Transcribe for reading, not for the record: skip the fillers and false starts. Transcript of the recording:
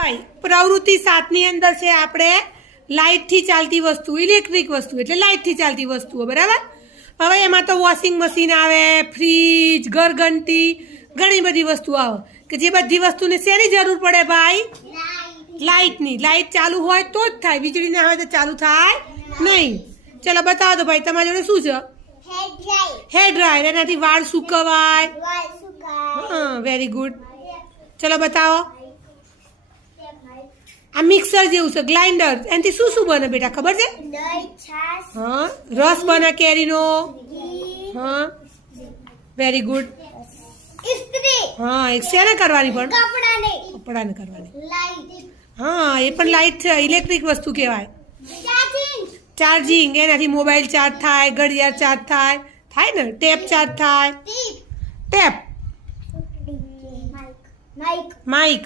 ભાઈ પ્રવૃત્તિ 7 ની અંદર છે આપણે લાઇટ થી ચાલતી વસ્તુ, ઇલેક્ટ્રિક વસ્તુ એટલે લાઇટ થી ચાલતી વસ્તુઓ, બરાબર। હવે એમાં તો વોશિંગ મશીન આવે, ફ્રીજ, ઘરઘંટી, ઘણી બધી વસ્તુ આવે કે જે બધી વસ્તુને શેની જરૂર પડે ભાઈ? લાઇટની। લાઇટ ચાલુ હોય તો જ થાય, વીજળી ના હોય તો ચાલુ થાય નહીં। ચલો બતાવો તો ભાઈ, તમારી જોડે શું છે? Hair dryer. એનાથી વાળ સુકવાય। હા, વેરી ગુડ। ચલો બતાવો। આ મિક્સર જેવું છે, ગ્રાઇન્ડર। એનાથી શું શું બને બેટા, ખબર છે? હા, રસ બને કેરીનો। હા, વેરી ગુડ। હા, એક શેને કરવાની પણ? કપડાને કરવાની। હા, એ પણ લાઇટ છે, ઇલેક્ટ્રિક વસ્તુ કહેવાય। ચાર્જિંગ, એનાથી મોબાઈલ ચાર્જ થાય, ઘડિયાળ ચાર્જ થાય ને, ટેપ ચાર્જ થાય। Tape, Mike,